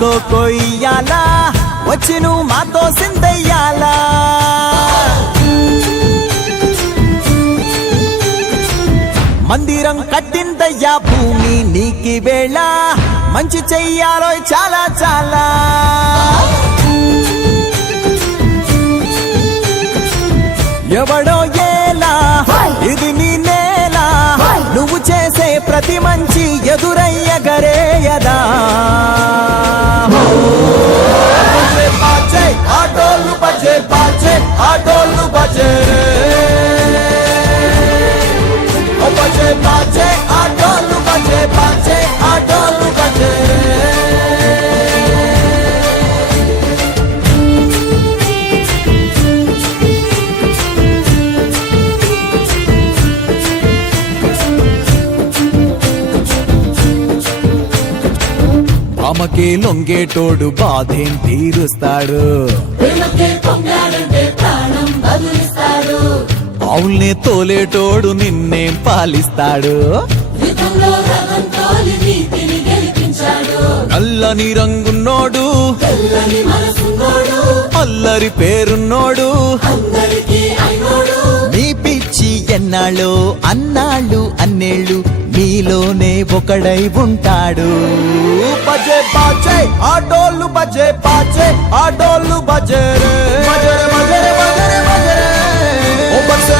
cocoa ఇయ్యాలా వచ్చి నువ్వు మాతో సిందయ్యాలా మందిరం కట్టిందయ్యా భూమి నీకి వేళ మంచి చెయ్యాలో చాలా చాలా ఎవడో ఏలా ఇది నీ నేల నువ్వు చేసే ప్రతి మంచి ఎదురయ్యగరేయదా ఆటోలు బజే బాజే ఆటోలు బజే బజే బాజే ఆటోలు బజే బాజే ఆటోలు బజే అమ్మకే లొంగేటోడు బాధేం తీరుస్తాడు ఆవుల్నే తోలేటోడు నిన్నేం పాలిస్తాడు నల్లని రంగున్నోడు అల్లరి పేరున్నోడు నీ పిచ్చి ఎన్నాళ్ళు అన్నాళ్ళు అన్నేళ్ళు నీలోనే ఒకడై ఉంటాడు బజే బాజే ఆటోలు బజే బాజే ఆటోలు బజే రే బజే బజే బజే బజే